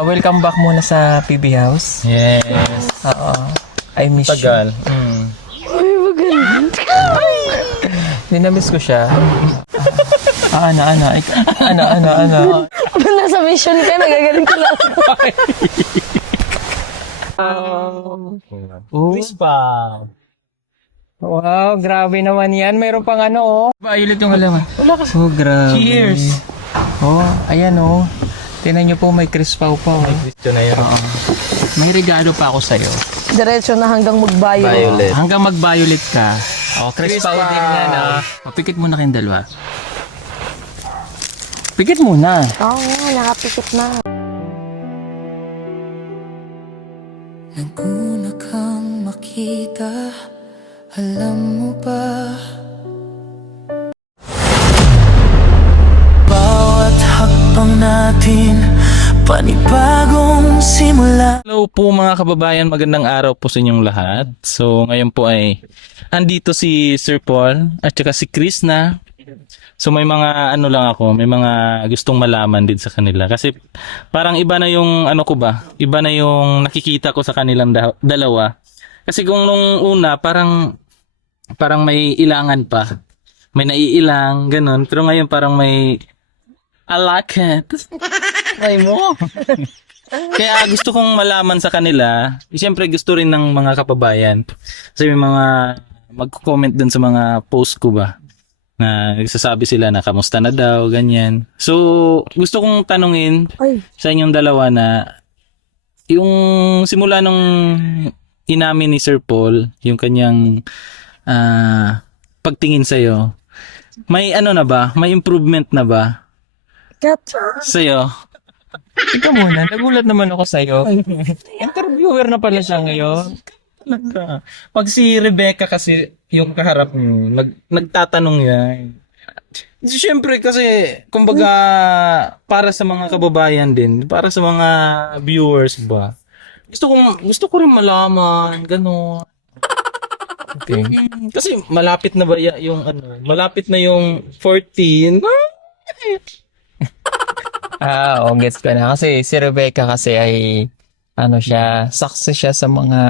Welcome back muna sa PB House. Yes. Oo. I miss Tagal. you. Dinamiss ko siya. Ana. Nasa mission ka, nagagaling ka lang. Please pa. Wow, grabe naman yan. Mayroon pang ano, oh. Violet yung halaman. Wala ka. Oh, grabe. Cheers. Oh, ayan, oh. Tingnan nyo po, may crispaw pa, oh. Gusto na yun. Oo. May regalo pa ako sa'yo. Diretso na hanggang magbayo. Violet. Hanggang mag-violet ka. Oh, crispaw din yan, ah. Papikit muna kayong dalawa. Pikit muna. Oo, nakapikit na. Naguna kang makita, alam mo ba? Bawat hakbang natin, panibagong simula. Hello po mga kababayan, magandang araw po sa inyong lahat. So ngayon po ay andito si Sir Paul at saka si Chris na. So may mga ano lang ako, may mga gustong malaman din sa kanila. Kasi parang iba na yung ano ko ba, iba na yung nakikita ko sa kanilang dalawa. Kasi kung nung una parang may ilangan pa. May naiilang, ganun. Pero ngayon parang may I like it. Ay mo. Kaya gusto kong malaman sa kanila. Siyempre gusto rin ng mga kababayan. Kasi may mga mag-comment dun sa mga post ko ba. Na nagsasabi sila na kamusta na daw, ganyan. So, gusto kong tanungin sa inyong dalawa na yung simula nung inamin ni Sir Paul, yung kanyang pagtingin sa'yo, may ano na ba? May improvement na ba sa'yo? Ikaw muna, nagulat naman ako sa'yo. Interviewer na pala siya ngayon. Pag si Rebecca kasi yung kaharap mo, nagtatanong yan. Siyempre kasi, kumbaga, para sa mga kababayan din, para sa mga viewers ba, gusto ko rin malaman, gano'n. Okay. Kasi malapit na ba yung ano, malapit na yung 14. Gets ko na. Kasi si Rebecca kasi ay, ano siya, success siya sa mga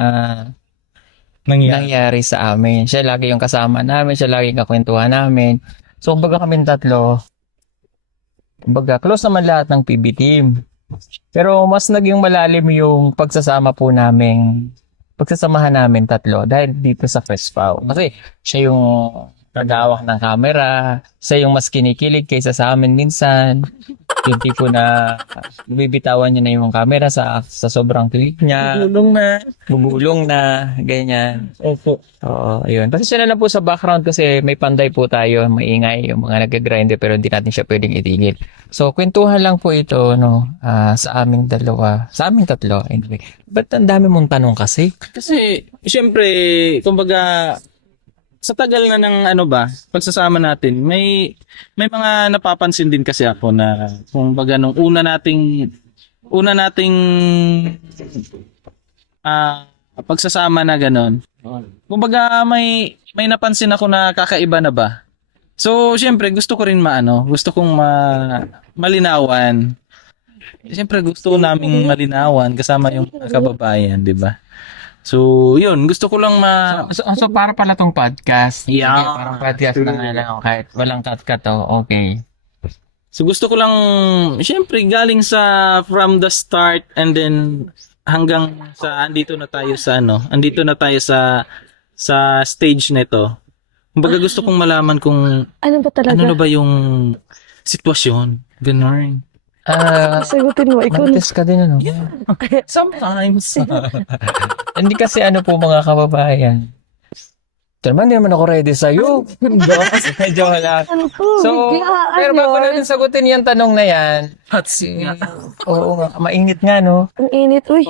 nangyari sa amin. Siya lagi yung kasama namin, siya lagi yung kakwentuhan namin. So, kumbaga kaming tatlo, kumbaga close naman lahat ng PB team. Pero mas naging malalim yung pagsasamahan namin tatlo dahil dito sa Crespo. Kasi siya yung nagawak ng camera, siya yung mas kinikilig kaysa sa amin minsan. Yung tipo na bibitawan niya na yung camera sa sobrang kilig niya. Bubulong na, ganyan. Opo. Oo, ayun. Pasensya na lang po sa background kasi may panday po tayo, maingay yung mga nag-grinder pero hindi natin siya pwedeng itigil. So, kwentuhan lang po ito, no, sa aming dalawa, sa aming tatlo, anyway. Ba't ang dami mong tanong kasi? Kasi, siyempre, kumbaga, sa tagal na ng ano ba, pagsasama natin, may mga napapansin din kasi ako na kumbaga nung una nating pagsasama na ganon. Kumbaga may napansin ako na kakaiba na ba. So, siyempre gusto ko rin gusto kong malinawan. Siyempre gusto naming malinawan kasama yung mga kababayan, 'di ba? So, yun. Gusto ko lang So para pala tong podcast. Yeah. Okay, parang podcast na nga lang. Kahit walang cut-cut, okay. So, gusto ko lang, syempre, galing sa from the start and then hanggang sa andito na tayo sa stage nito. Kumbaga gusto kong malaman kung Ano ba talaga? ano na ba yung sitwasyon. Ganun. Sagutin mo, ikaw na. Mag-test ka din, ano? Sometimes. Hindi kasi ano po mga kababayan. Ito naman, hindi naman ako ready sa'yo. Medyo wala. Ano po? So, biglaan pero bago yun. natin sagutin yung tanong na yan, oo nga, mainit nga, no? Ang init, uy.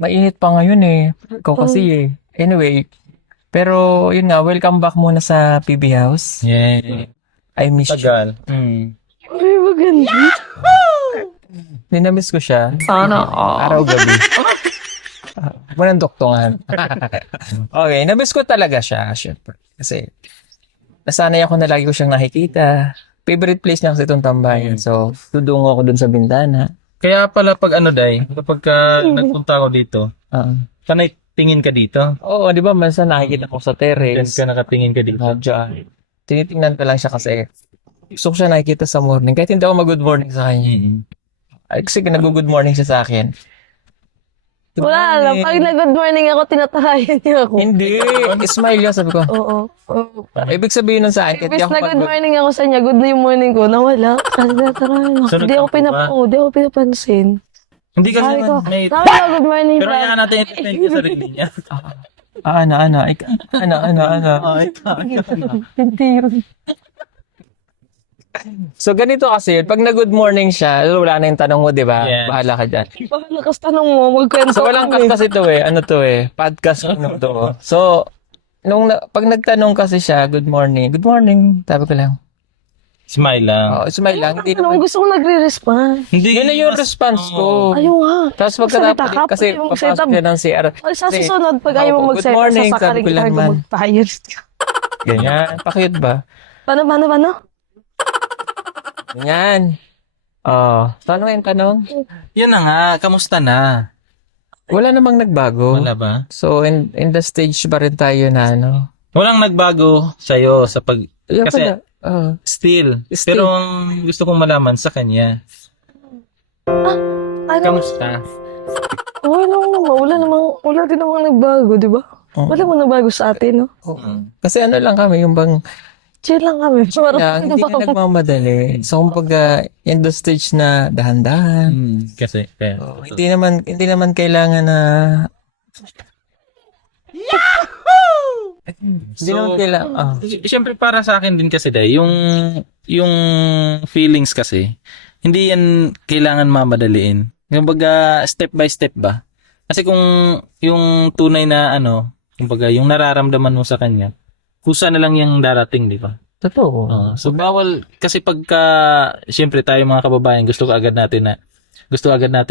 Mainit pa ngayon eh. Ikaw kasi eh. Anyway, pero yun nga, welcome back muna sa PB House. Yeah. I miss you. Tagal. Uy, maganda. Dinamiss ko siya. Sana. Araw-gabi. Walang doktongan. Okay, namiss ko talaga siya, syempre. Kasi, nasanay ako na lagi ko siyang nakikita. Favorite place niya kasi itong tambayan. So, tudungo ako dun sa bintana. Kaya pala pag ano, Day, kapag nagpunta ako dito, sanay tingin ka dito. Oo, di ba, minsan nakikita ko sa Diyan terrace. ka nakatingin ka dito. Diyan. Tinitingnan ko lang siya kasi gusto ko siya nakikita sa morning. Kahit hindi ako mag-good morning sa kanya. Mm-mm. Ay, kasi nag-good morning siya sa akin. Good Wala lang. morning. Pag nag-good morning ako, tinatarayan niya ako. Hindi. Smile yun, sabi ko. Oo. Ibig sabihin nun sa akin, kahit di Ibig ako na good mag- morning ako sa kanya, good na yung morning ko, nawala. Kasi tinatarayan ako. So, Di ako nagtampo ba? di ako pinapansin. Hindi kasi Sabi ko, may... nawala, good morning. Pero bro." kaya natin entertain yung sarili niya. Ana. So, ganito kasi, pag na-good morning siya, wala na yung tanong mo, di ba? Yes. Bahala ka dyan. Lakas tanong mo, magkwento. So, walang kami. kasi to eh. Ano to eh? Podcast ano to. So, pag nagtanong kasi siya, good morning. Good morning. Sabi ko lang. Smile lang. Oh, smile lang. Hindi Ano, naman. gusto ko nagre-respond. Hindi, Yun na yung mas- response ko. Ayaw nga. Tapos Magsalita pagkatapos, ka, kasi pwede mong papasok magsalita. siya ng CR. Ay, sa Kasi, susunod, pag ayaw mo good magsalita, morning, sabi sasakaling ko lang kita man. mag-tired. Ganyan. Pakiyot ba? Paano? Ganyan. Oh, tanong yung tanong. Yun na nga, kamusta na? Wala namang nagbago. Wala ba? So, in the stage pa rin tayo na ano. Walang nagbago sa'yo sa pag... Yun Kasi pala. still. Still. Pero ang gusto kong malaman sa kanya, Ano? kamusta? Wala din namang nagbago, di ba? Oo. Wala mo nagbago sa atin, no? Kasi ano lang kami, yung bang Chill lang kami. hindi ka nagmamadali. So, kumbaga, in the stage na dahan-dahan. Kasi, kaya. Oh, hindi naman kailangan na hindi naman kailangan Siyempre para sa akin din kasi dahil yung feelings kasi hindi yan kailangan mamadaliin. Kumbaga step by step ba? Kasi kung yung tunay na ano, kumbaga yung nararamdaman mo sa kanya, kusa na lang yung darating, di ba? totoo. So bawal kasi pagka siyempre tayo mga kababayan gusto agad natin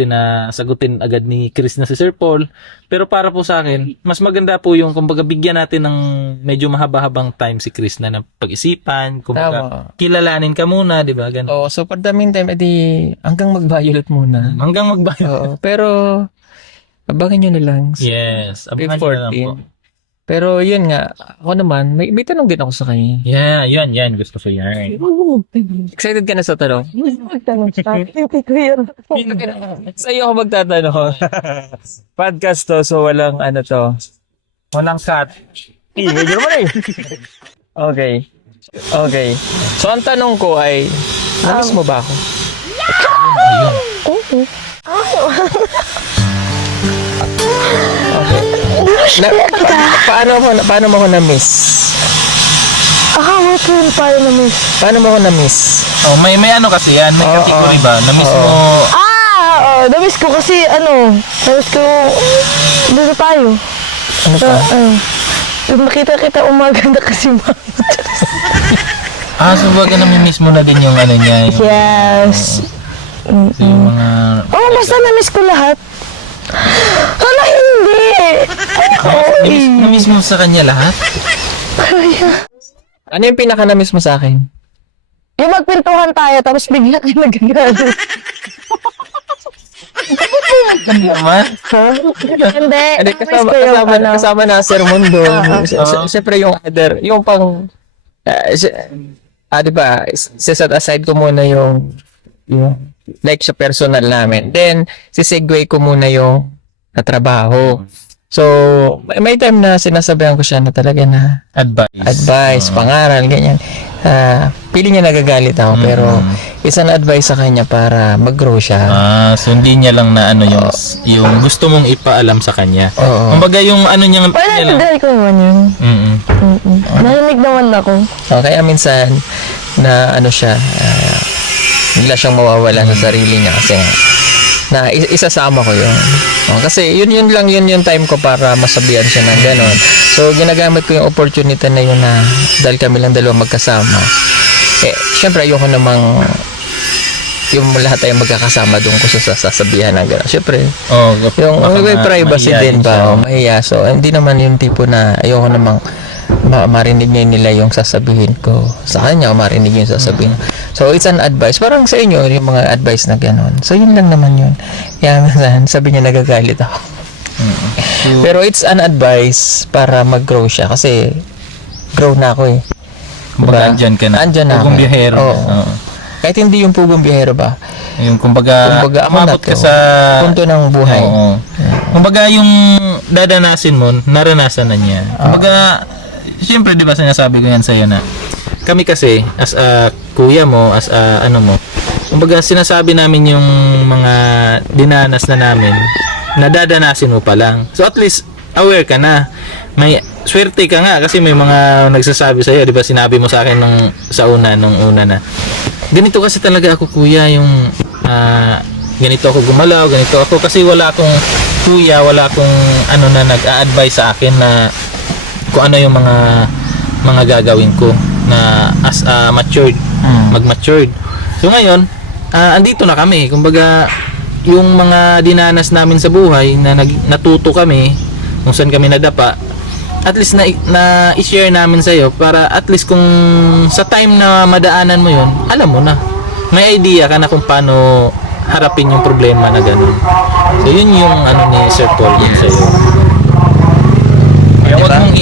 na sagutin agad ni Chris na si Sir Paul. Pero para po sa akin, mas maganda po yung kumbaga bigyan natin ng medyo mahaba-habang time si Chris na ng pag-isipan, kumbaga Tama. kilalanin ka muna, di ba? Ganun. Oh, so for the meantime, edi hanggang mag-violet muna. Hanggang magbayo. Oo, pero abangan nyo na lang. Yes, May abangan nyo na lang po. 14. Pero yun nga, ako naman, may tanong din ako sa kanya. Yeah, yan. Gusto ko yan. Excited ka na sa tanong? Magtanong sa atin. Hindi ko yan. Sa iyo ako magtatanong. Podcast to, so walang ano to. Walang cut. Medyo naman eh. Okay. So ang tanong ko ay, namiss mo ba ako? Oo. Okay. Paano mo ako na-miss? What yun tayo na miss? Paano mo ako na-miss? Oh, may ano kasi yan, may category ba? Na mismo, Na-miss ko kasi, dito tayo. Ano pa? Makita kita umaganda kasi ma. so baga namimiss mo na din yung ano niya, yung, Yes. yung mga... Basta na-miss ko lahat. Hala, hindi! Namiss mo sa kanya lahat? Ano yung pinaka-na-miss mo sa akin? Yung magpintuhan tayo, tapos bigla kayo nagagalit. Ano naman? Hindi, Hindi, na-miss ko yung ano. kasama na Sir Mundo. Siyempre yung other, yung pang, di ba, set aside ko muna yung like sa personal namin. Then, sisegue ko muna yung trabaho. So, may time na sinasabihan ko siya na talaga na advice, pangaral, ganyan. Pili niya nagagalit ako, pero isang advice sa kanya para mag-grow siya. So hindi niya lang na ano yung gusto mong ipaalam sa kanya. Oo. Kumbaga yung ano niya Wala, hindi ko naman yun. Narinig naman ako. Kaya minsan, na ano siya, bigla siyang mawawala sa sarili niya kasi na isasama ko yun. Kasi yun yung time ko para masabihan siya ng ganon. So, ginagamit ko yung opportunity na yun na dahil kami lang dalawa magkasama. Syempre, ayoko namang yung lahat ay magkakasama doon ko sa sasabihan ng gano'n. Syempre, yung may privacy din ba? Mahiya. So, hindi naman yung tipo na ayoko namang marinig niya nila yung sasabihin ko sa kanya o marinig yung sasabihin. So it's an advice. Parang sa inyo yung mga advice na gano'n. So yun lang naman yun. Kaya minsan sabi niya nagagalit ako. Pero it's an advice para mag-grow siya kasi grow na ako eh. Kumbaga, andyan ka na. Andyan na Pugong ako. biyahero. Oo. Oo. Kahit hindi yung pugong biyahero ba? Yung kumbaga Kumbaga ako na umabot to. ka sa Punto ng buhay. Oo. Kumbaga yung dadanasin mo, naranasan na niya. Kumbaga, siyempre di ba sinasabi ko yan sa'yo na kami kasi as a kuya mo, as a ano mo, kumbaga sinasabi namin yung mga dinanas na namin, nadadanasin mo pa lang. So at least aware ka na. May swerte ka nga kasi may mga nagsasabi sa'yo, di ba sinabi mo sa akin nung una na ganito kasi talaga ako kuya, yung ganito ako gumalaw, ganito ako kasi wala akong kuya, wala akong ano na nag-a-advise sa akin na kung ano yung mga gagawin ko na as matured, mag-matured. So ngayon, andito na kami. Kumbaga, yung mga dinanas namin sa buhay na natuto kami, kung saan kami nadapa, at least na i-share namin sa iyo para at least kung sa time na madaanan mo yun, alam mo na. May idea ka na kung paano harapin yung problema na ganun. So yun yung ano ni Sir Paul yun sa iyo. Kaya wag mong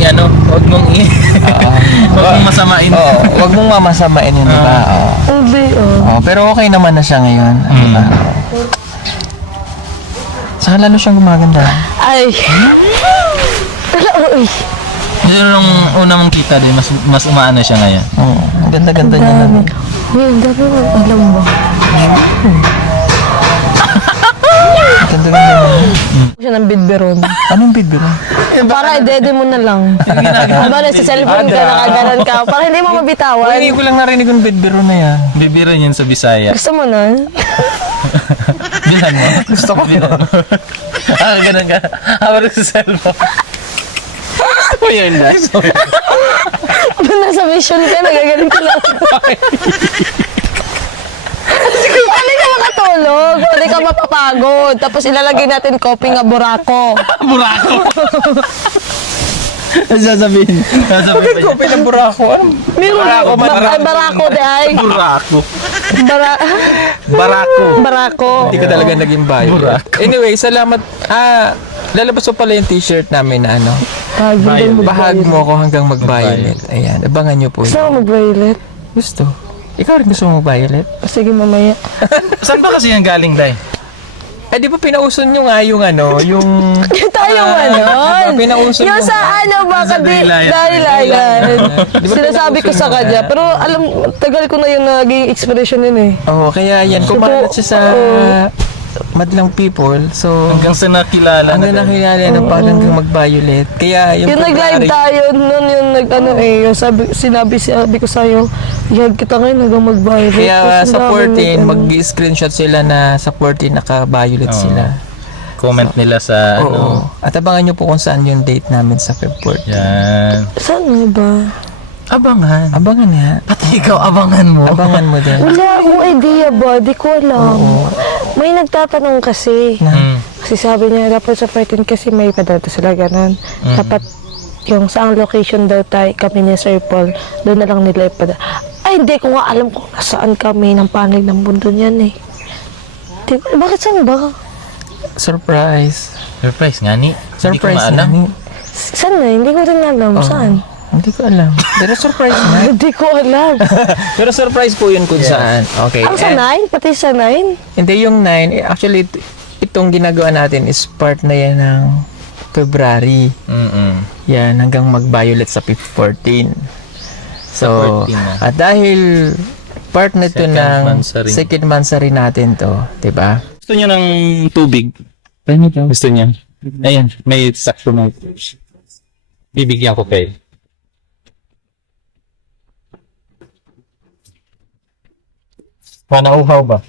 wag mong masamain. Oo, wag mong mamasamain yun, di ba? Oo. Hindi, Pero okay naman na siya ngayon, di ba? Saka lalo siyang gumaganda. Ay. Uy. Yun nung una mong kita din, mas umaano siya ngayon. Oo, ang ganda-ganda niya na. Uy, ang dami mo. Alam mo. Ganda-ganda niya. Siya ng bidberon. Anong bidbiro? Para i-dede mo na lang. Bale, sa cellphone ka, nakaganan ka. Para hindi mo mabitawan. Hindi ko lang narinig yung bidbiro na yan. Bibira yun sa Bisaya. Gusto mo nun? Bilan mo? Gusto ko yun. Ganun ka. Hawak sa cellphone. Gusto mo yun, Dax? Pag nasa mission ka, nagaganon ka lang. Hindi ka makatulog. Hindi ka mapapagod. Tapos ilalagay natin coffee nga burako. Burako! Sasabihin. Bakit ko pinaburako? Anong Meron Barako, barako de ay. Burako. Barako. Barako. Hindi ka talaga naging bayo. Anyway, salamat. Lalabas ko pala yung t-shirt namin na ano. Bahag mo ako hanggang mag-violet. Ayan, abangan nyo po. Gusto mo mag-violet? Gusto. Ikaw rin gusto mo mag-violet? Sige, mamaya. Saan ba kasi yung galing, Day? Di ba pinauson nyo nga yung ano, yung... Yung tayo manon. Pinauso Yung mo. sa ano ba, dahil sinasabi ko sa kanya. Pero alam, tagal ko na yung naging expression yun eh. Oo, kaya yan. Kumalat siya sa madlang people. So, Hanggang sa nakilala hanggang nakilala na parang hanggang mag-violet. Kaya yung Yung nag-live tayo nun, yung nag-ano yung sabi ko sa'yo, ihag kita ngayon hanggang mag-violet. Kaya Tapos sa ang dami 14, nag-ano. mag-screenshot sila na sa 14 naka-violet sila. comment nila sa Oo. At abangan nyo po kung saan yung date namin sa Feb 14. Yan. Saan nga ba? Abangan. Abangan nga. Pati ikaw, abangan mo. Abangan mo din. Wala akong idea ba? Di ko alam. May nagtatanong kasi. Kasi sabi niya, dapat sa 14 kasi may padata sila ganun. Dapat yung saang location daw tayo, kami ni Sir Paul, doon na lang nila ipada. Ay, hindi ko nga alam kung nasaan kami ng panig ng mundo niyan eh. Bakit saan ba? Surprise. Surprise nga ni. Surprise Hindi ko na. maalam. Saan na? Hindi ko rin alam. Saan? Hindi ko alam. Pero surprise na. Hindi ko alam. Pero surprise po yun kung saan. Okay. Ang sa 9? Pati sa 9? Hindi yung 9. Actually, itong ginagawa natin is part na yan ng February. Yan, hanggang mag-violet sa 14. So, 14 na. at dahil part na ito Second ng mansari. second mansari natin to, di ba? Gusto niya ng tubig. Gusto niya. Ayan, may sakto na. Bibigyan ko kayo. Panauhaw ba?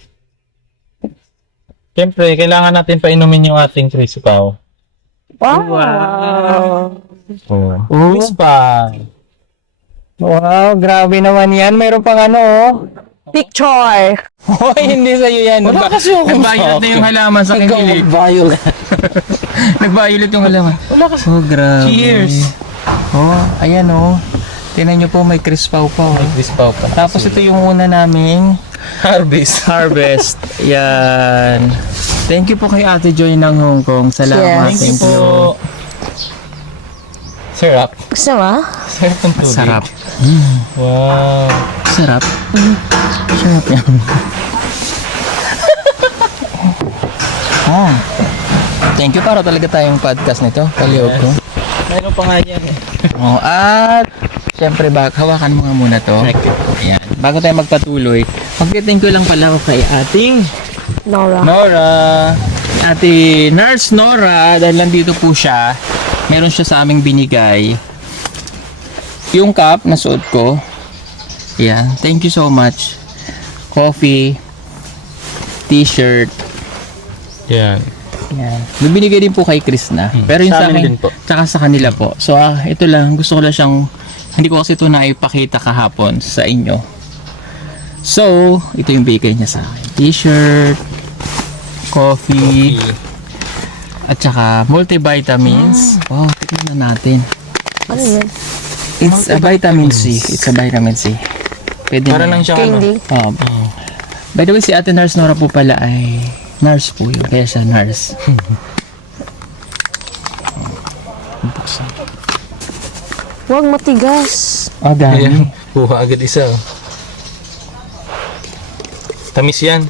Siyempre, kailangan natin painumin yung ating Crispaw. Wow! Oh. Crispaw. Wow, grabe naman yan. Mayroon pang ano, oh. Picture! Hoy, hindi sa'yo yan. Wala kasi akong Nag-violet na yung sa akin. halaman sa kikilig. Violet. Nag-violet yung halaman. Wala kasi. Oh, grabe. Cheers. Oh, ayan oh. Tingnan nyo po, may crispaw pa. Oh. Crispaw pa. Tapos ito yung una naming harvest. Yan. Thank you po kay Ate Joy ng Hong Kong. Salamat. Yes. Thank you po. Sarap. Gusto mo? Sarap ng tubig. Sarap. Wow. Sarap. Sarap yan. Thank you, para talaga tayong podcast nito. Kaliyog ko. Mayroon pa nga yan eh. Oh, at syempre, hawakan mo nga muna to. Ayan. Bago tayo magpatuloy, mag-thank you lang pala ako kay Ate Nora. Nora. Ate Nurse Nora, dahil nandito po siya, meron siya sa aming binigay. Yung cup na suot ko. Ayan. Thank you so much. Coffee, t-shirt. Yan. Yan. May binigay din po kay Chris na. Pero yung Sa sa amin akin, din po. tsaka sa kanila po. So, ito lang. Gusto ko lang siyang, hindi ko kasi ito na ipakita kahapon sa inyo. So, ito yung bigay niya sa akin. T-shirt, coffee, at saka multivitamins. Wow, tignan na natin. Ano yan? It's a vitamin C. It's a vitamin C. Pwede Para na lang yun. siya Candy. By the way, si Ate Nurse Nora po pala ay nurse po yun. Kaya siya nurse. Huwag matigas. Oh, dami. Ayan. Kuha agad isa. Oh. Tamis yan.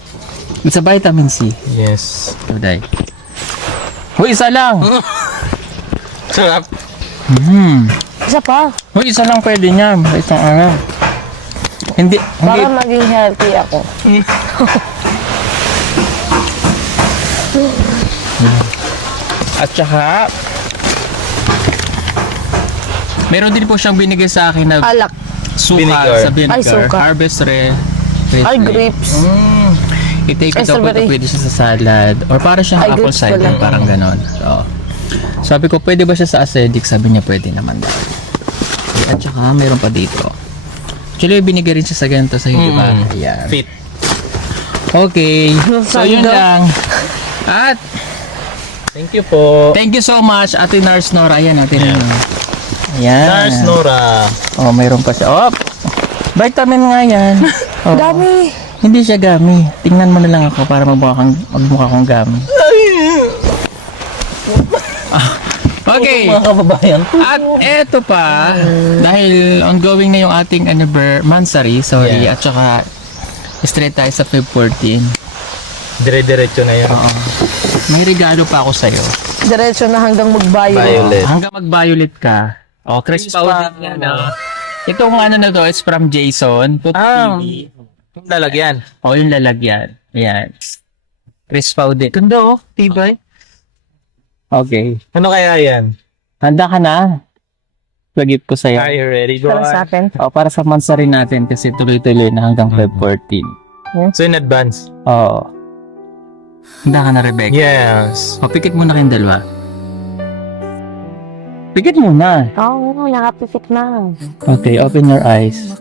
It's a vitamin C. Yes. Today. Hoy, isa lang. Sarap. Isa pa. Hoy, isa lang pwede niya. Itong araw. Hindi. Para maging healthy ako. At saka, meron din po siyang binigay sa akin na Alak. suka Vinegar. sa vinegar. Ay, suka. Harvest red. Ay, grapes. I-take Ay, it daw po, strawberry. pwede siya sa salad. Or para siyang Ay, apple grapes cider, pala. parang ganon. So, sabi ko, pwede ba siya sa acidic? Sabi niya, pwede naman daw. At saka, meron pa dito. Actually, binigay rin siya sa ganito sa'yo, di ba? Ayan. Fit. Okay. So, yun Sando. lang. At, Thank you po. thank you so much, Ate Nurse Nora. Ayan, natin. Ayan. Nurse Nora. Oh, mayroon pa siya. Oh, vitamin nga yan. Oh, Dami. hindi siya gami. Tingnan mo na lang ako para magmukha kong gami. Okay. Mga kababayan. At eto pa, dahil ongoing na yung ating anniversary, sorry, Yeah. at saka straight tayo sa Feb 14. Dire-diretso na yan. Oo. May regalo pa ako sa'yo. Diretso na hanggang magbayo. Violet. Hanggang mag-violet ka. Oh, Chris Powder yan. Itong ano na to, it's from Jason. TV. Lalagyan. O, yung lalagyan. Ayan. Chris Powder. Ganda oh, tibay. Okay. Ano kaya yan? Handa ka na? Lagip ko sa'yo. Are you ready, boy? Para sa akin. O, para sa months rin natin kasi tuloy-tuloy na hanggang Feb 14. So in advance? Oo. Handa ka na, Rebecca? Yes. O, pikit muna kayong dalawa. Pikit muna. Oo, nakapikit na. Okay, open your eyes.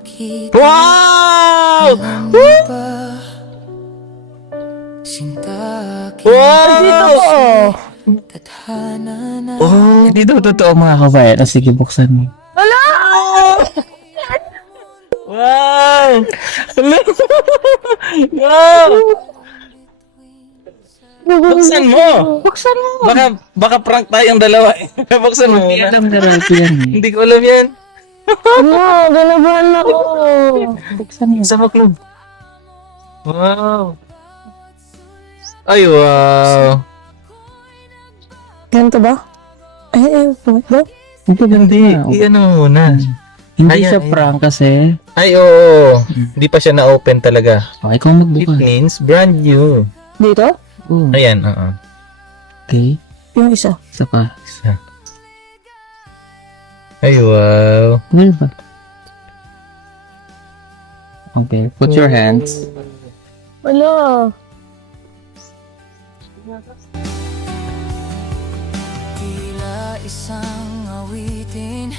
Wow! Wow! Hindi daw totoo mga kabayan. O, sige, buksan mo. Wow! Wow! Buksan mo! Buksan mo. Baka prank tayong dalawa. Buksan mo Hindi muna. alam na rin yan eh. Hindi ko alam yan. Ano, ganabahan ako. Buksan mo. Sa club. Wow! Ay, wow! Ganito ba? Ay, ba? Hindi. I-ano mo muna. Hindi Ayan, siya ayan. prank kasi. Ay, oo. Hindi pa siya na-open talaga. O, ikaw It magbuka. means brand new. Dito? Oo. Ayan, oo. Okay. Yung isa. Isa pa. Ay, wow. Ano ba? Okay. Put your hands. Wala. Tila isang awitin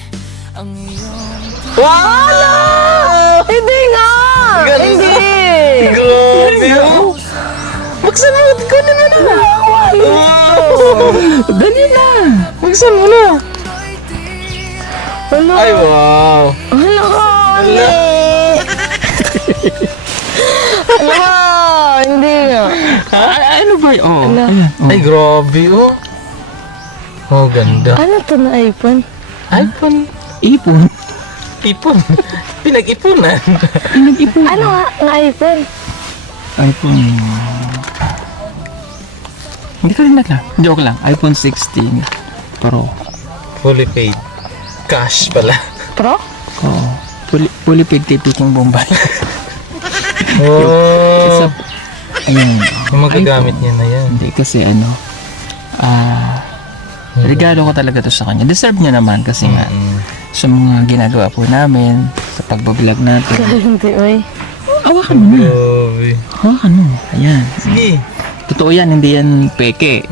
ang iyong Wow! Hindi nga! Ganun. Hindi! Grabe! Buksan mo! Kunin mo na! Wow! Dali na! Buksan mo na! Ano? Ay, wow. Ano ka? Ano? Hindi nga. Ano ba yun? Oh, Ala. ayan. Oh. Ay, grabe, oh. Oh, ganda. Ano to na iPhone? iPhone. Ipon. Ipon. Pinag-ipunan. Ano nga iPhone? iPhone. Hindi ka rin nagla. Joke lang. iPhone 16 Pro. Fully paid. Cash pala. Pro? Oo. Fully paid kay Piking Bombay. Oh. Isa, ayun. Yung magagamit niya na yan. Hindi kasi regalo ko talaga to sa kanya. Deserve niya naman kasi nga sa mga ginagawa po namin, sa pagbablog natin. Hindi, oy. Hawakan mo na. Grabe. Hawakan mo. Ayan. Sige. Totoo yan, hindi yan peke.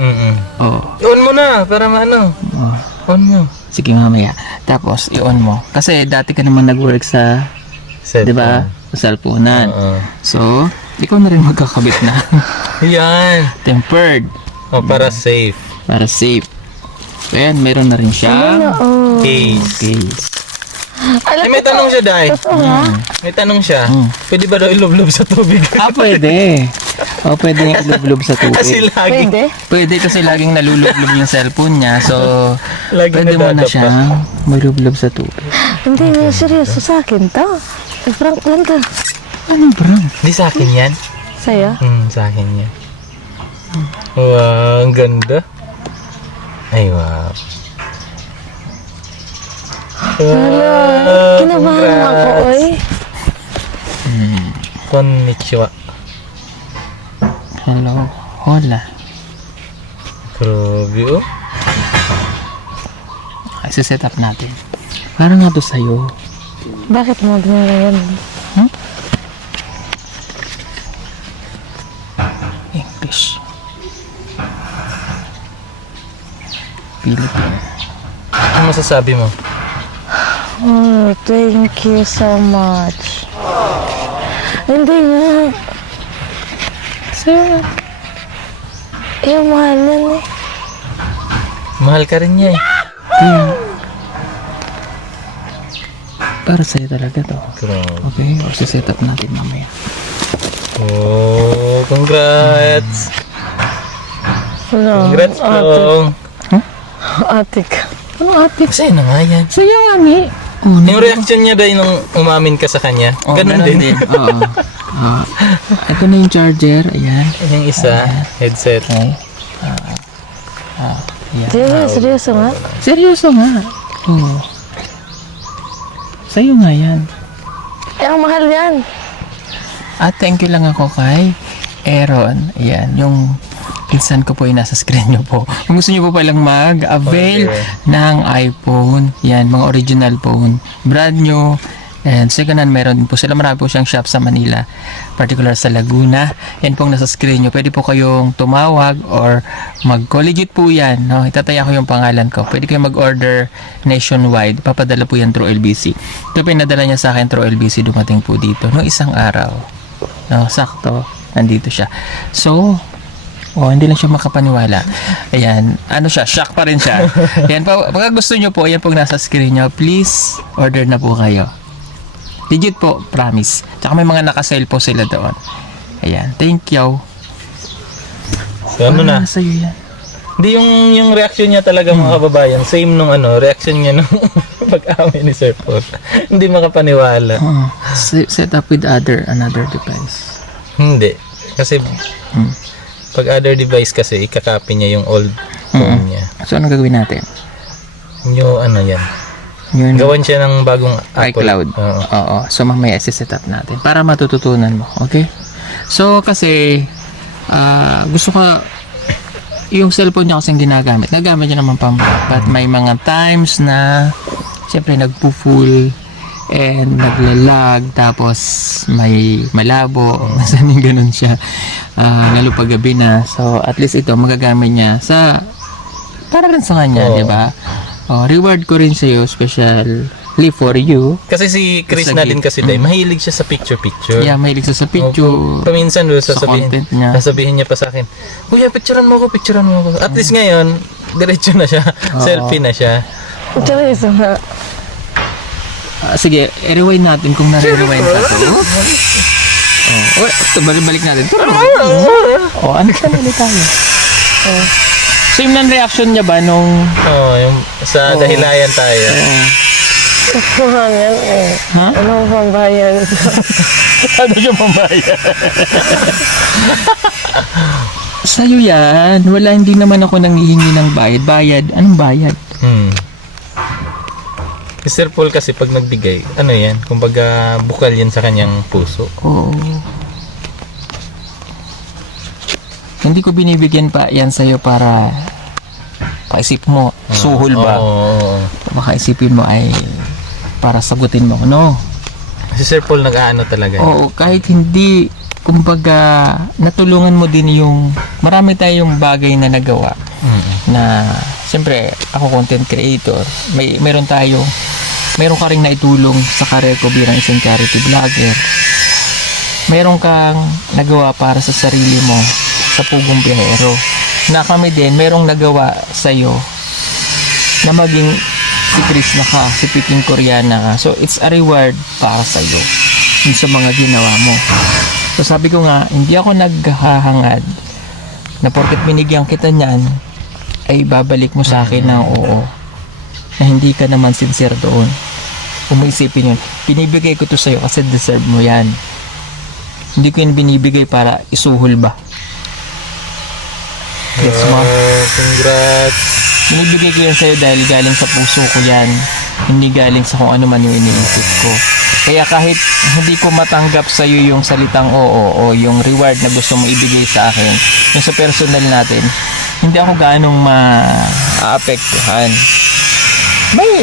Oh. On mo na, para maano. Oh. On mo. Sige mamaya. Tapos, i-on mo. Kasi dati ka naman nag-work sa, di ba? Sa cellphone-an. So, ikaw na rin magkakabit na. Yan. Tempered. Oh, para safe. Para safe. So, ayan, meron na rin siya. Oh. Case. Case. Ay, may tanong siya, Day. Totoo nga? May tanong siya. Mm. Pwede ba daw ilublob sa tubig? Pwede. Pwede yung ilublob sa Kasi tubig. lagi. Pwede? Pwede kasi laging nalulublob yung cellphone niya. So, Lagi pwede mo na nadadapa. siyang malublob sa tubig. Hindi nga, seryoso sa akin to. Prank lang to. Ano, bro? Hindi sa akin yan. Sa'yo? Sa akin yan. Wow, ang ganda. Ay, wow. Wow, Kinabahan ako, oy. Konnichiwa. Hello. Hola. Grabe, oh. Kasi set up natin. Parang nga to sa'yo. Bakit mo ginagawa yan? English. Philippine. Ano masasabi mo? Oh, thank you so much. Hindi nga. Sir, mahal yan eh. Mahal ka rin niya, eh. Para sa'yo talaga to. Grabe. Okay? O set up natin mamaya. Oh, congrats. Wala. Congrats, Long. Atik. Ano atik? Kasi na nga yan. Sa'yo nga, Mi. Oh, Yung reaction niya dahil nung umamin ka sa kanya, ganun din. Oo. Ito na yung charger. Ayan. Yung isa, headset. Okay. Ayan. Seryoso nga? Seryoso nga. Oo. Sa'yo nga yan. Eh, ang mahal yan. Thank you lang ako kay Aaron. Ayan, yung pinsan ko po yung nasa screen nyo po. Kung gusto nyo po palang mag-avail ng iPhone, yan, mga original phone, brand new, and second hand, meron din po sila. Marami po siyang shop sa Manila, particular sa Laguna. Yan pong nasa screen nyo. Pwede po kayong tumawag or mag-call. Legit po yan. No? Itataya ko yung pangalan ko. Pwede kayong mag-order nationwide. Papadala po yan through LBC. Ito pinadala niya sa akin through LBC. Dumating po dito. No, isang araw. No, sakto. Nandito siya. So, hindi lang siya makapaniwala. Ayan, ano siya, shock pa rin siya. Ayan, pag gusto nyo po, ayan pong nasa screen nyo, please, order na po kayo. Legit po, promise. Tsaka may mga nakasale po sila doon. Ayan, thank you. So, ano na? Sa'yo yan. Hindi yung reaction niya talaga mga kababayan. Same nung reaction niya nung pag-away ni Sir Paul. Hindi makapaniwala. Set up with another device. Hindi. Kasi pag other device kasi, ikakopy niya yung old phone niya. So, ano gagawin natin? Yung yan. Yun, Gawan siya ng bagong Apple. iCloud. Oo. Oo. So, mamaya set up natin para matututunan mo. Okay? So, kasi gusto ko yung cellphone niya kasing ginagamit. Nagamit niya naman pang but may mga times na siyempre nagpo-full and naglalag tapos may malabo. Masan yung ganun siya. Lalo pag gabi na. So, at least ito magagamit niya sa para rin sa kanya, di ba? Reward ko rin sa'yo, especially for you. Kasi si Chris Sa na gift. din kasi tayo, mahilig siya sa picture-picture. Yeah, mahilig sa picture. Paminsan doon content niya. sasabihin niya pa sa akin, Kuya, picturean mo ako. At least ngayon, diretso na siya. Selfie na siya. Seryoso nga. Sige, i-rewind natin kung nare-rewind ka. Ito, balik natin. Ano ka na tayo? Same ng reaction niya ba nung... yung sa dahilayan tayo. Yan eh. Ha? Anong pambayan? Ano yung pambayad? Sa'yo yan. Wala, hindi naman ako nanghihingi ng bayad. Bayad? Anong bayad? Si Sir Paul kasi pag nagbigay, ano yan? Kumbaga bukal yan sa kanyang puso. Oo. Hindi ko binibigyan pa yan sa'yo para paisip mo, suhol ba? Oo. Baka isipin mo ay para sagutin mo. No. Si Sir Paul nag-aano talaga. Oo, kahit hindi, kumbaga, natulungan mo din yung, marami tayong bagay na nagawa na, siyempre, ako content creator, meron ka rin naitulong sa career ko bilang isang charity vlogger. Meron kang nagawa para sa sarili mo sa Pugong Biyahero. Na kami din, merong nagawa sa'yo na maging si Chris na ka, si Piking Koreana ka. So, it's a reward para sa'yo yun sa mga ginawa mo. So, sabi ko nga, hindi ako naghahangad na porket binigyan kita niyan, ay babalik mo sa akin ng oo. Na hindi ka naman sincere doon. Kung maisipin yun, binibigay ko to sa'yo kasi deserve mo yan. Hindi ko yun binibigay para isuhol ba. Gets mo? Congrats. Binibigay ko yan sa'yo dahil galing sa puso ko yan. Hindi galing sa kung ano man yung iniisip ko. Kaya kahit hindi ko matanggap sa'yo yung salitang oo o yung reward na gusto mo ibigay sa akin, yung sa personal natin, hindi ako gaanong ma-aapektuhan.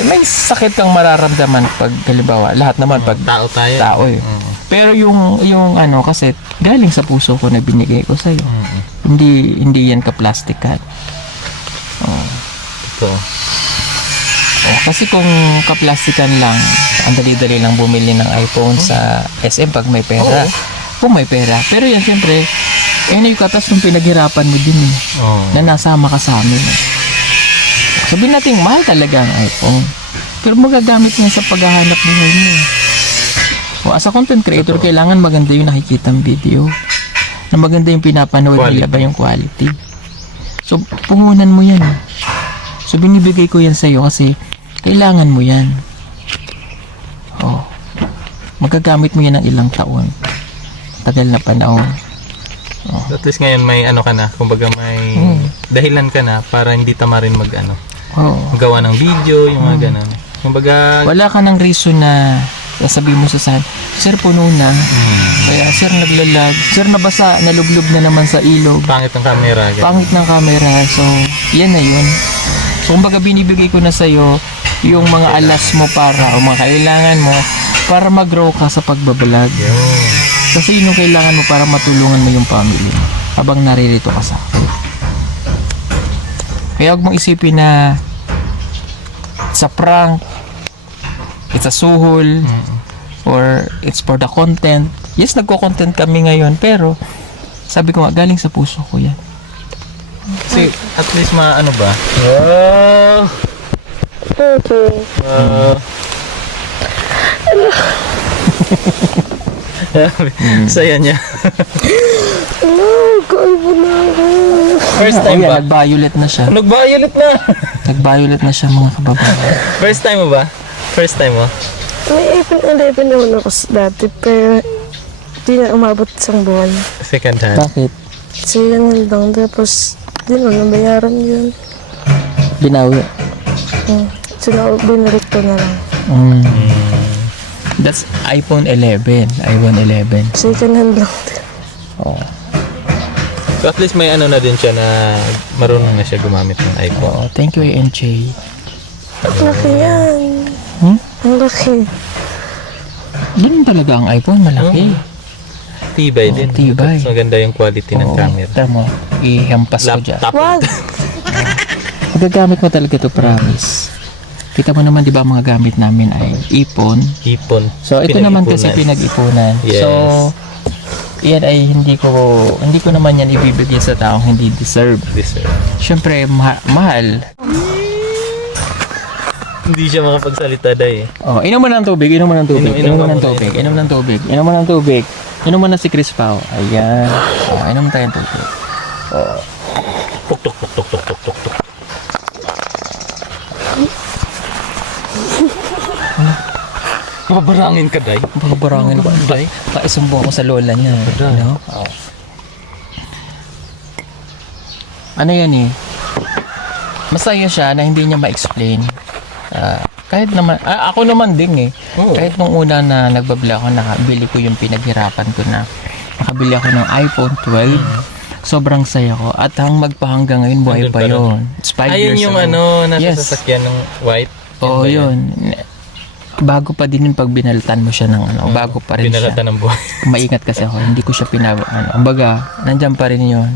May sakit kang mararamdaman pag halimbawa, lahat naman pag Tao tayo. tao eh. Pero yung ano kasi galing sa puso ko na binigay ko sa'yo. Hindi yan ka-plastikan. Ito. Kasi kung ka-plastikan lang, ang dali-dali lang bumili ng iPhone sa SM pag may pera. Kung may pera. Pero yan siyempre, yung katas ng pinaghirapan mo din eh, na nasama ka sa amin. Sabihin natin, mahal talaga ang iPhone. Pero magagamit niya sa paghahanap buhay mo. O as a content creator, kailangan maganda yung nakikitang video. Na maganda yung pinapanood nila ba yung quality. So, pungunan mo yan. So, binibigay ko yan sa'yo kasi kailangan mo yan. Magagamit mo yan ng ilang taon. Tagal na panahon. At least ngayon may ano ka na, kumbaga may dahilan ka na para hindi tamarin gawa ng video, yung mga ganun. Kumbaga, wala ka ng reason na sasabihin mo sa saan, sir puno na, kaya sir naglalag, sir nabasa, nalublog na naman sa ilog, pangit ng camera. Ganun. pangit ng camera, so yan na yun. So kumbaga binibigay ko na sa'yo yung mga alas mo para, o mga kailangan mo para mag-grow ka sa pagbabalag. Kasi yun yung kailangan mo para matulungan mo yung family mo habang naririto ka sa akin. Kaya huwag mong isipin na it's a prank, it's a suhol, or it's for the content. Yes, nagko-content kami ngayon, pero sabi ko nga, galing sa puso ko yan. Kasi at least ano ba? Okay. Saya niya. Kalbo na ako. First time ba? Nag-violet na siya. Nag-violet na. Nag-violet na siya, mga kababayan. First time mo ba? First time mo? May iPhone 11 naman ako dati, pero di na umabot isang buwan. Second hand. Bakit? So yan lang, tapos di na nabayaran yun. Binawi. So binalik ko na lang. That's iPhone 11. iPhone 11. Second hand lang din. So at least may ano na din siya na marunong na siya gumamit ng iPhone. Thank you, NJ. Ang laki yan. Ang laki. Ganun talaga ang iPhone, malaki. Tibay din. Tibay. Mas maganda yung quality ng camera. Tara mo, ihampas ko dyan. Laptop. Wag! Magagamit mo talaga to, promise. Kita mo naman, di ba, mga gamit namin ay ipon. Ipon. So, ito naman kasi pinag-ipunan. Yes. So, yan ay hindi ko naman yan ibibigay sa taong hindi deserve. Deserve. Siyempre, mahal. Hindi siya makapagsalita day. Oh, inom mo ng tubig, inom mo ng tubig, Inom inom mo ka ng muna, tubig, inom mo ng tubig, inom mo ng tubig. Inom mo na si Chris Pao. Ayan. Oh, inom tayo ng tubig. Tuk tuk tuk tuk tuk tuk tuk tuk. Babarangin ka day. Babarangin ba? Day. Paisumbong ako sa lola niya. Ano? Oh. Ano yan eh? Masaya siya na hindi niya ma-explain. Kahit naman, ako naman din eh. Oo. Kahit nung una na nagbablog ako, nakabili ko yung pinaghirapan ko na nakabili ako ng iPhone 12. Sobrang saya ko. At magpahanggang ngayon, buhay Nandun pa pa yun. It's 5 Ayun years yung ago. nasa Yes. sasakyan ng white. Oo, ba yun. Bago pa din yung pag binalatan mo siya ng bago pa rin siya. Pinalatan ng buhay. Maingat kasi ako, hindi ko siya kumbaga, nandyan pa rin yun.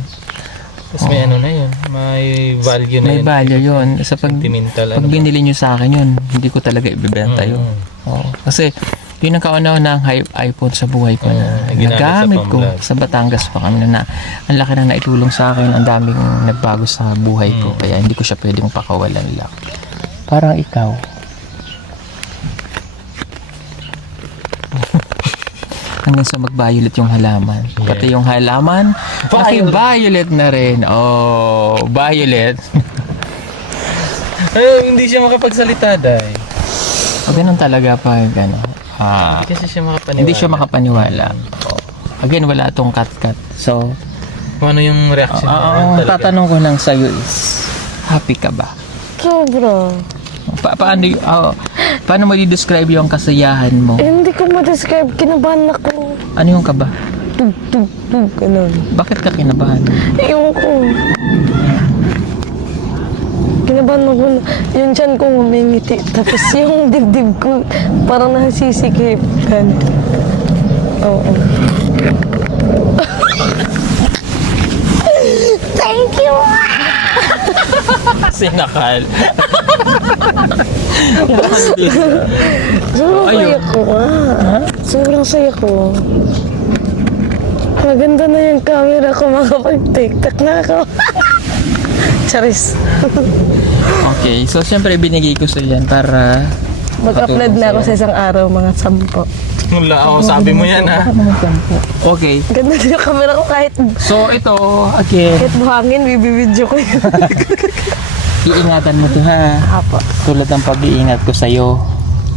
Tapos may ano na yun. May value na May yun. value yun. Sa Sentimental. pag binili nyo sa akin yun, hindi ko talaga ibibenta yun. Oo. Kasi, yun ang kauna-una ng iPhone sa buhay ko na ginamit sa nagamit ko pamblog. sa Batangas pa kami na ang laki na naitulong sa akin, ang daming nagbago sa buhay ko. Kaya hindi ko siya pwedeng pakawalan lang. Parang ikaw. Hanggang sa mag-violet yung halaman. Pati yung halaman, naki-violet na rin. Oh, violet. Ay, hindi siya makapagsalita day. O ganun talaga pag ano. Hindi kasi siya makapaniwala. Hindi siya makapaniwala. Oh. Again, wala tong cut-cut. So, Kung ano yung reaction ang niya. tatanong ko lang sa'yo is, happy ka ba? Sobra. Paano mo i-describe yung kasayahan mo? Hindi ko ma-describe. Kinabahan ako. Ano yung kaba? Tug, tug, tug. Ganun. Bakit ka kinabahan? Ewan ko. Kinabahan ako. Yung tiyan ko ngumingiti. Tapos yung dibdib ko parang nasisikip. Ganun. Oo. Thank you! Sinakal. Sobrang Ayun. saya ko Sobrang saya ko. Maganda na yung camera ko, makapag-tiktok na ako. Charis. Okay, so siyempre binigay ko sa yan para Mag-upload na ako sa isang araw, mga 10. Wala ako, sabi mo yan ha. Okay, Ganda na yung camera ko kahit so ito, again, buhangin, bibidyo ko yun. iingatan mo to ha. Apo. Tulad ng pag-iingat ko sa'yo.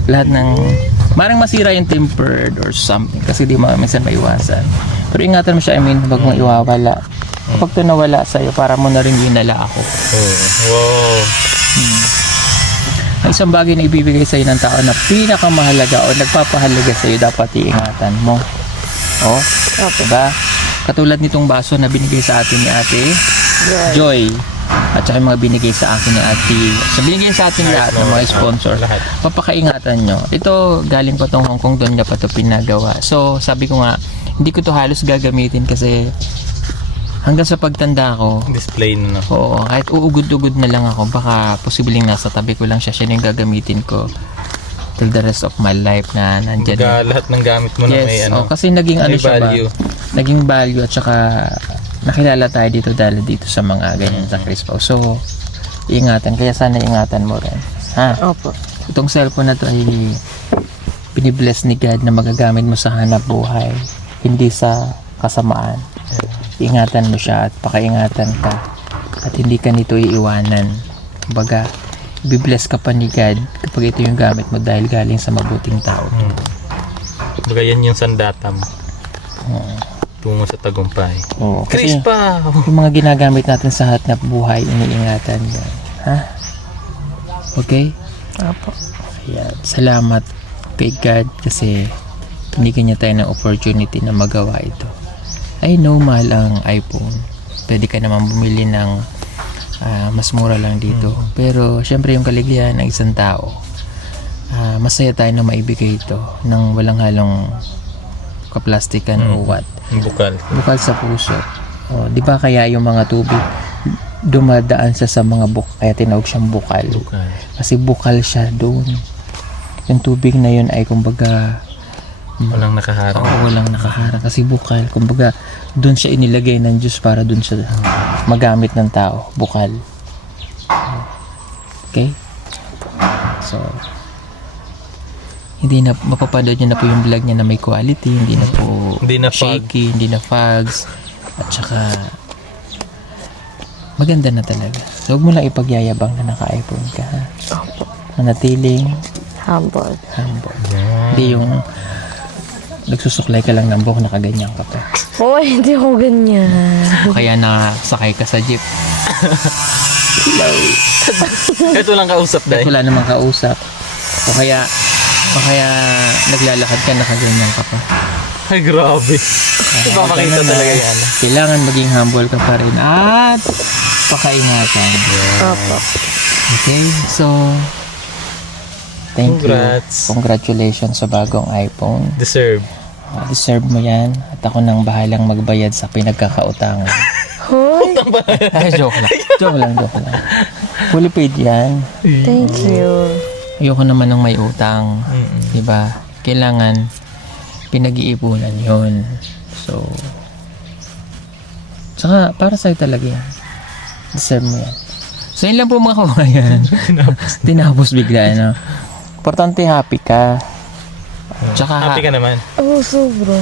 Lahat ng, marang masira yung tempered or something kasi di mo minsan maiwasan. Pero ingatan mo siya, wag mong iwawala. Kapag ito nawala sa'yo, para mo na rin ginala ako. Wow. Ang isang bagay na ibibigay sa'yo ng tao na pinakamahalaga o nagpapahalaga sa'yo, dapat iingatan mo. O, diba? Katulad nitong baso na binigay sa atin ni Ate Joy. At saka yung mga binigay sa akin ni Ate. So, binigay sa atin lahat ng mga sponsor. Papakaingatan nyo. Ito, galing pa tong Hong Kong, doon niya pa ito pinagawa. So, sabi ko nga, hindi ko to halos gagamitin kasi hanggang sa pagtanda ko, Display na. oo, kahit uugod-ugod na lang ako, baka posibleng nasa tabi ko lang siya, siya na yung gagamitin ko till the rest of my life na nandyan. Lahat ng gamit mo na may Yes, ano. kasi naging ano may siya value. ba? Naging value at saka nakilala tayo dito dahil dito sa mga ganyan sa Chris Pao. So, ingatan. Kaya sana ingatan mo rin. Ha? Opo. Itong cellphone na to ay binibless ni God na magagamit mo sa hanap buhay, hindi sa kasamaan. Ingatan mo siya at pakaingatan ka at hindi ka nito iiwanan. Kumbaga, bibless ka pa ni God kapag ito yung gamit mo dahil galing sa mabuting tao. Baga yan yung sandatam. Tungo sa tagumpay. Oo, Chris kasi pa! yung mga ginagamit natin sa hanap buhay, iniingatan yan. Ha? Okay? Opo. Kaya, salamat kay God kasi binigyan niya tayo ng opportunity na magawa ito. I know mahal ang iPhone. Pwede ka naman bumili ng mas mura lang dito. Pero syempre yung kaligayahan ng isang tao, masaya tayo na maibigay ito ng walang halong kaplastikan o what. Bukal. Bukal sa puso. O, di ba kaya yung mga tubig dumadaan sa mga kaya tinawag siyang bukal. Kasi bukal siya doon. Yung tubig na yun ay kumbaga Walang nakaharang. walang nakaharang kasi bukal. Kumbaga doon siya inilagay ng Diyos para doon siya magamit ng tao. Bukal. Okay? So, hindi na, mapapanood nyo na po yung vlog niya na may quality, hindi na po Hindi na fog. shaky, hindi na fogs, at saka, maganda na talaga. So, huwag mo lang ipagyayabang na naka-iPhone ka, ha? Opo. Manatiling Humble. humble. Hindi yung nagsusuklay ka lang ng buhok, nakaganyan ka pa. Oo, hindi ako ganyan. O kaya nakasakay ka sa jeep, Kahit walang kausap kahit dahil. wala namang kausap. O kaya naglalakad ka, nakaganyan ka pa. Ay, grabe. Ipapakita talaga yan. Kailangan maging humble ka pa rin at pakaingatan. Opo. Okay? So, thank Congrats. you. Congratulations sa bagong iPhone. Deserve. Deserve mo yan. At ako nang bahalang magbayad sa pinagkakautangan. Hoy, Ay, joke lang. Joke lang. Fully paid yan. thank you. Ayoko naman ng may utang. Diba? Kailangan pinag-iipunan yun. So, saka para sa'yo talaga yan. Deserve mo yan. So, yun lang po mga kabayan. Tinapos bigla, no? Importante happy ka. Tsaka, Happy ka naman. Oo, sobra.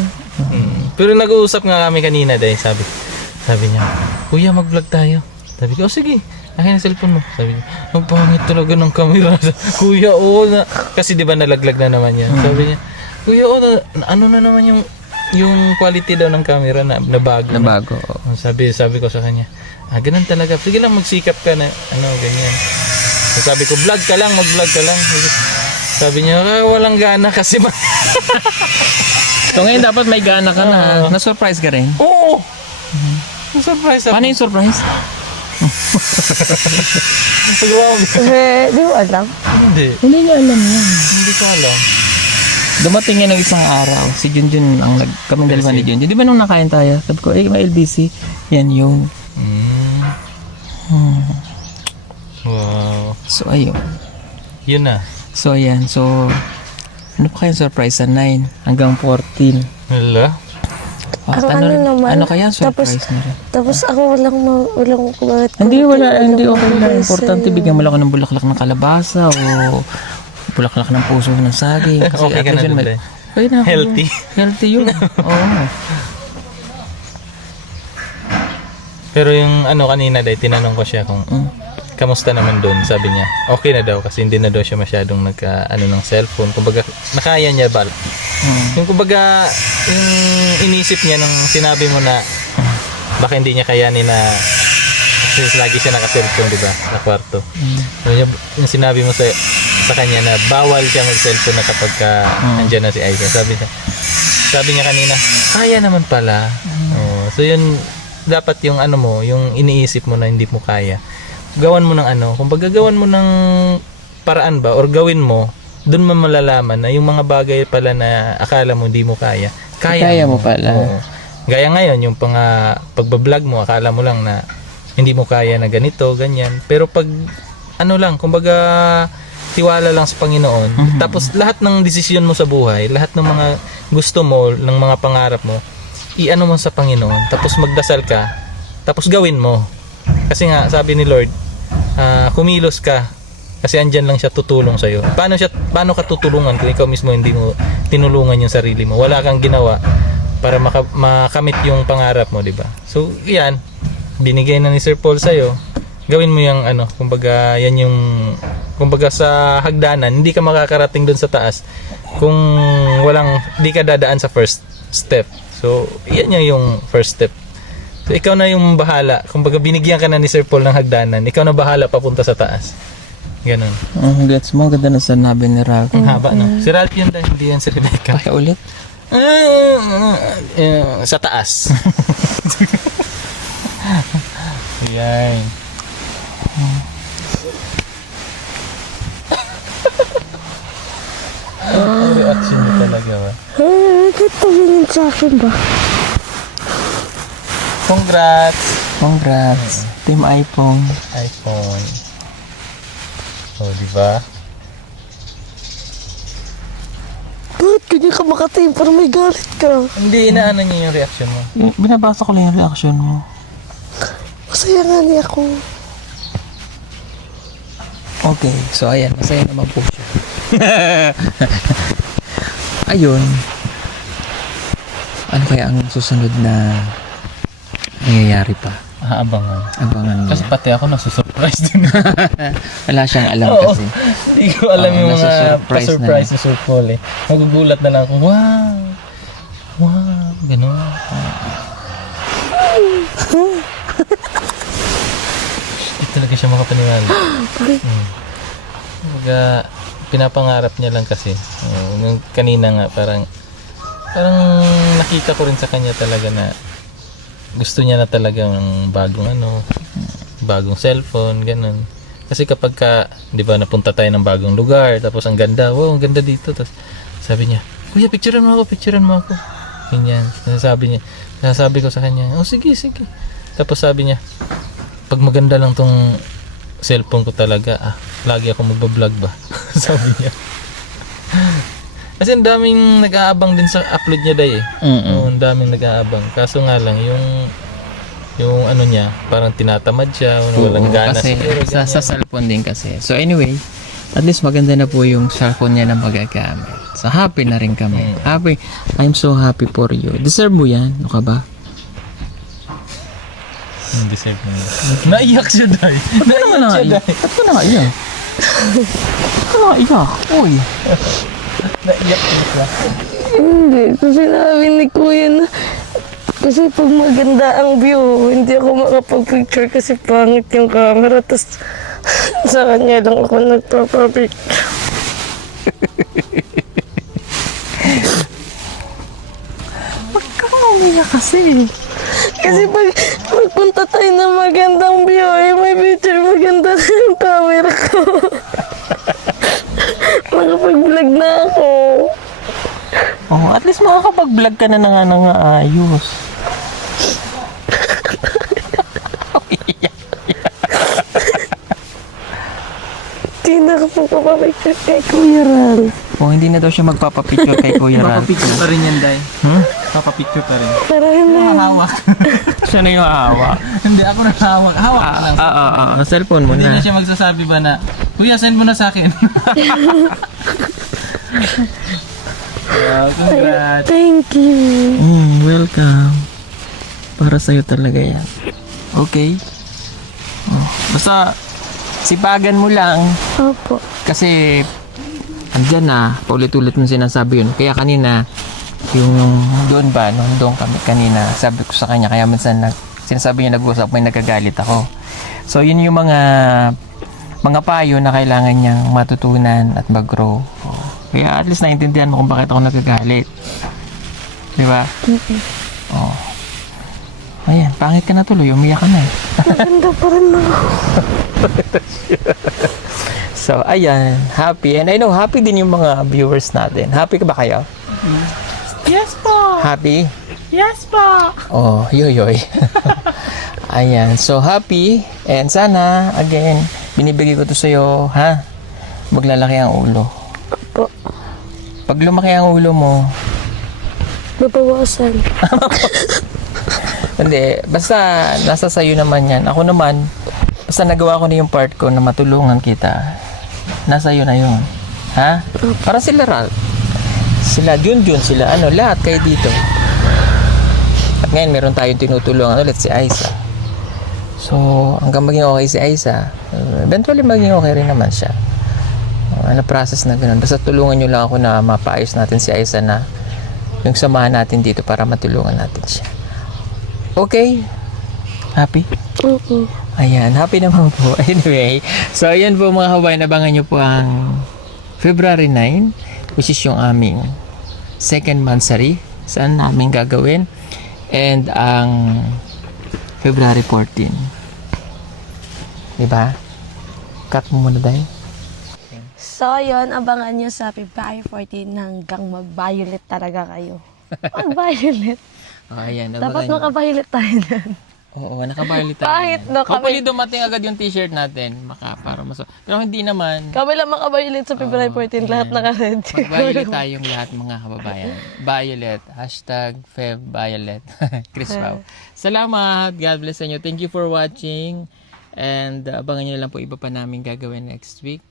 Pero nag-uusap nga kami kanina dahil sabi niya, Kuya, mag-vlog tayo. Sabi ko, oh, sige. Akin ang cellphone mo. Sabi niya, ang pangit talaga ng camera. Kuya, oo na. Kasi di ba nalaglag na naman yan. Sabi niya, Kuya, oo na, ano na naman yung quality daw ng camera na bago. na bago. Sabi ko sa kanya, ganun talaga. Sige lang, magsikap ka na, ganyan. So, sabi ko, vlog ka lang, mag-vlog ka lang. Sabi niya, walang gana kasi So, ngayon dapat may gana ka na. Na-surprise ka rin. Oo! Surprise ako. Paano yung surprise? Di mo alam? Hindi. Hindi niya alam yan. Hindi ko alam. Dumating yan ng isang araw. Si Junjun, kaming dalawa ni Junjun. Di ba nung nakain tayo? Sabi ko, may LBC. Yan yung. Wow. So, ayun. Yun na. So, ayan. So, ano pa kayang surprise sa 9 hanggang 14? Hala. At Ang ano naman, ano kaya surprise na rin? Tapos ako walang bakit ko- Hindi okay lang. surprise Importante, sa'yo. bigyan mo lang ako ng bulaklak ng kalabasa o bulaklak ng puso ng saging. Kasi Okay ka at na least dun, may- Day? Okay na ako. Healthy. Healthy yun. Oo. Pero yung kanina dahil tinanong ko siya kung kamusta naman doon, sabi niya, okay na daw kasi hindi na daw siya masyadong ng cellphone. Kumbaga, nakaya niya ba? Yung kumbaga, yung inisip niya nung sinabi mo na baka hindi niya kayanin na kasi lagi siya naka-cellphone, di ba? Na kwarto. Yung sinabi mo sa kanya na bawal siya mag-cellphone na kapag andyan na si Aika. Sabi niya kanina, kaya naman pala. So yun, dapat yung yung iniisip mo na hindi mo kaya. Gawan mo ng kumbaga gawan mo ng paraan ba or gawin mo, doon mo malalaman na yung mga bagay pala na akala mo hindi mo kaya Kaya mo pala. Oo. Gaya ngayon, yung pagbablog mo, akala mo lang na hindi mo kaya na ganito, ganyan. Pero pag kumbaga tiwala lang sa Panginoon. Tapos lahat ng desisyon mo sa buhay, lahat ng mga gusto mo, ng mga pangarap mo, iano mo sa Panginoon. Tapos magdasal ka. Tapos gawin mo. Kasi nga, sabi ni Lord, kumilos ka. Kasi andyan lang siya tutulong sa'yo. Paano ka tutulungan kung ikaw mismo hindi mo tinulungan yung sarili mo? Wala kang ginawa para makamit yung pangarap mo, di ba? So, yan. Binigay na ni Sir Paul sa'yo. Gawin mo yung kumbaga, yan yung, kumbaga sa hagdanan, hindi ka makakarating doon sa taas kung hindi ka dadaan sa first step. So, yan yung first step. So, ikaw na yung bahala. Kumbaga, binigyan ka na ni Sir Paul ng hagdanan. Ikaw na bahala papunta sa taas. Ganon. Gets mo, ganda na sinabi ni Ralph. Ang haba, no? Si Ralph yun dahil hindi yan si Rebecca. Kaya ulit. Sa taas. Yan. Ang reaction mo talaga, ba? Bakit tumingin sa akin ba? Congrats! Team iPhone. iPhone. Oh, di ba? Bakit ganyan ka makatingin? Parang may galit ka. Hindi, inaano niya yung reaction mo. Binabasa ko lang yung reaction mo. Masaya nga niya ako. Okay, so ayan, masaya naman po siya. Ayun. Ano kaya ang susunod na nangyayari pa? Abangan. Abangan mo. Kasi pati ako nasusurprise din. Wala siyang alam Oo. kasi. Hindi ko alam Oo, yung mga nasusurprise pa-surprise ni Sir Paul eh. Magugulat na lang ako, wow! Wow! Ganun. Hindi talaga siya makapaniwala. Kumbaga, pinapangarap niya lang kasi. Yung kanina nga, parang nakita ko rin sa kanya talaga na gusto niya na talaga ng bagong cellphone, ganun. Kasi kapag di ba, napunta tayo ng bagong lugar, tapos ang ganda, wow, ang ganda dito. Tapos sabi niya, kuya, picturean mo ako. Ganyan. Nasasabi ko sa kanya, oh, sige. Tapos sabi niya, pag maganda lang tong cellphone ko talaga, lagi ako magbablog ba? Sabi niya. Kasi ang daming nag-aabang din sa upload niya day eh. Oo, ang daming nag-aabang. Kaso nga lang, yung ano niya, parang tinatamad siya, walang gana kasi siguro. sa cellphone din kasi. So anyway, at least maganda na po yung cellphone niya na magagamit. So happy na rin kami. Happy. I'm so happy for you. Deserve mo yan. Ano ka ba? Deserve mo yun. Naiyak siya day. Naiyak siya day. Ba't ka naiyak? Naiyak. Uy. Naiyak siya. Hindi, kasi sinabi ni Kuya na kasi pag maganda ang view, hindi ako makapag-picture kasi pangit yung camera. Tapos sa kanya lang ako nagpapapicture. Umiyak kasi. Kasi pag magpunta tayo ng magandang view, may picture maganda na yung camera ko. Makapag-vlog na ako. Oh, at least makakapag-vlog ka na ng ayos. Hindi na ako magpapapicture kay Kuya Ral. Oh, hindi na daw siya magpapapicture kay Kuya Ral. Papapicture pa rin yan day. Papapicture pa rin. Para hindi. Hawak. Siya na yung hawak. Hindi, ako na hawak. Hawak ka lang. Cellphone mo Hindi na. na siya magsasabi ba na, kuya, send mo na sa akin. Congrats. Thank you. Welcome. Para sa'yo talaga yan. Okay? Oh, basta, sipagan mo lang. Opo. Kasi, andyan na, paulit-ulit mo sinasabi yun. Kaya kanina, yung doon kami kanina, sabi ko sa kanya, kaya minsan sinasabi niya nag-usap, may nagagalit ako. So, yun yung mga payo na kailangan niyang matutunan at mag-grow. Kaya at least naintindihan mo kung bakit ako nagagalit. Di ba? Oh. Ayan, pangit ka na tuloy, umiyak ka na eh. Maganda pa rin ako. So, ayan, happy. And I know, happy din yung mga viewers natin. Happy ka ba kayo? Yes po! Happy? Yes po! Oh, yoyoy. Ayan, so happy. And sana, again, binibigay ko to sa'yo, ha? Maglalaki ang ulo. Opo. Pag lumaki ang ulo mo, Mabawasan. hindi, basta nasa sa'yo naman yan. Ako naman, basta nagawa ko na yung part ko na matulungan kita. Nasa iyo na yun. Ha? Para sila Ralph. Sila Junjun, sila lahat kayo dito. At ngayon meron tayong tinutulungan ulit si Aiza. So, hanggang maging okay si Aiza, eventually maging okay rin naman siya. Process na ganoon. Basta tulungan nyo lang ako na mapaayos natin si Aiza na yung samahan natin dito para matulungan natin siya. Okay? Happy? Oo. Ayan, happy naman po. Anyway, so ayan po mga kabayan, abangan nyo po ang February 9, which is yung aming second monthsary. Saan namin gagawin? And ang February 14. Diba? Cut mo muna dahil. So, yun, abangan nyo sa February 14 hanggang mag-violet talaga kayo. Mag-violet. Oh, ayan, Dapat abangan nyo. maka-violet tayo dyan. Oo, nakabarely tayo. Kahit no, Hopefully kami, dumating agad yung t-shirt natin. Para pero hindi naman. kami lang maka-violet sa February 14, lahat naka-red. Mag-violet tayong lahat mga kababayan. Violet. #FebViolet. Chris Pao. Salamat. God bless sa inyo. Thank you for watching. And abangan nyo lang po iba pa namin gagawin next week.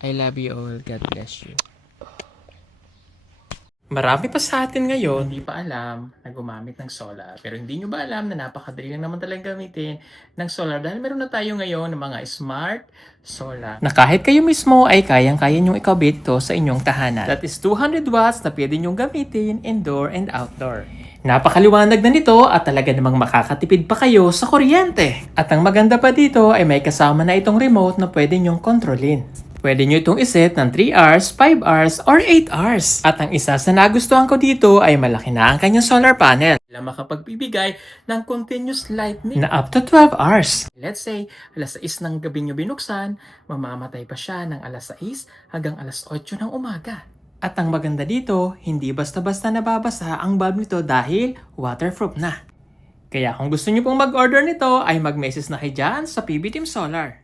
I love you all. God bless you. Marami pa sa atin ngayon hindi pa alam na gumamit ng solar. Pero hindi nyo ba alam na napakadali lang naman talaga gamitin ng solar dahil meron na tayo ngayon ng mga smart solar na kahit kayo mismo ay kayang-kaya nyong ikabit ito sa inyong tahanan. That is 200 watts na pwede nyong gamitin indoor and outdoor. Napakaliwanag na nito at talaga namang makakatipid pa kayo sa kuryente. At ang maganda pa dito ay may kasama na itong remote na pwede nyong kontrolin. Pwede nyo itong iset ng 3 hours, 5 hours, or 8 hours. At ang isa sa nagustuhan ko dito ay malaki na ang kanyang solar panel. Na makapagbibigay ng continuous lightning na up to 12 hours. Let's say, alas 6 ng gabi nyo binuksan, mamamatay pa siya ng alas 6 hanggang alas 8 ng umaga. At ang maganda dito, hindi basta-basta nababasa ang bulb nito dahil waterproof na. Kaya kung gusto nyo pong mag-order nito ay mag-message na kayo dyan sa PB Team Solar.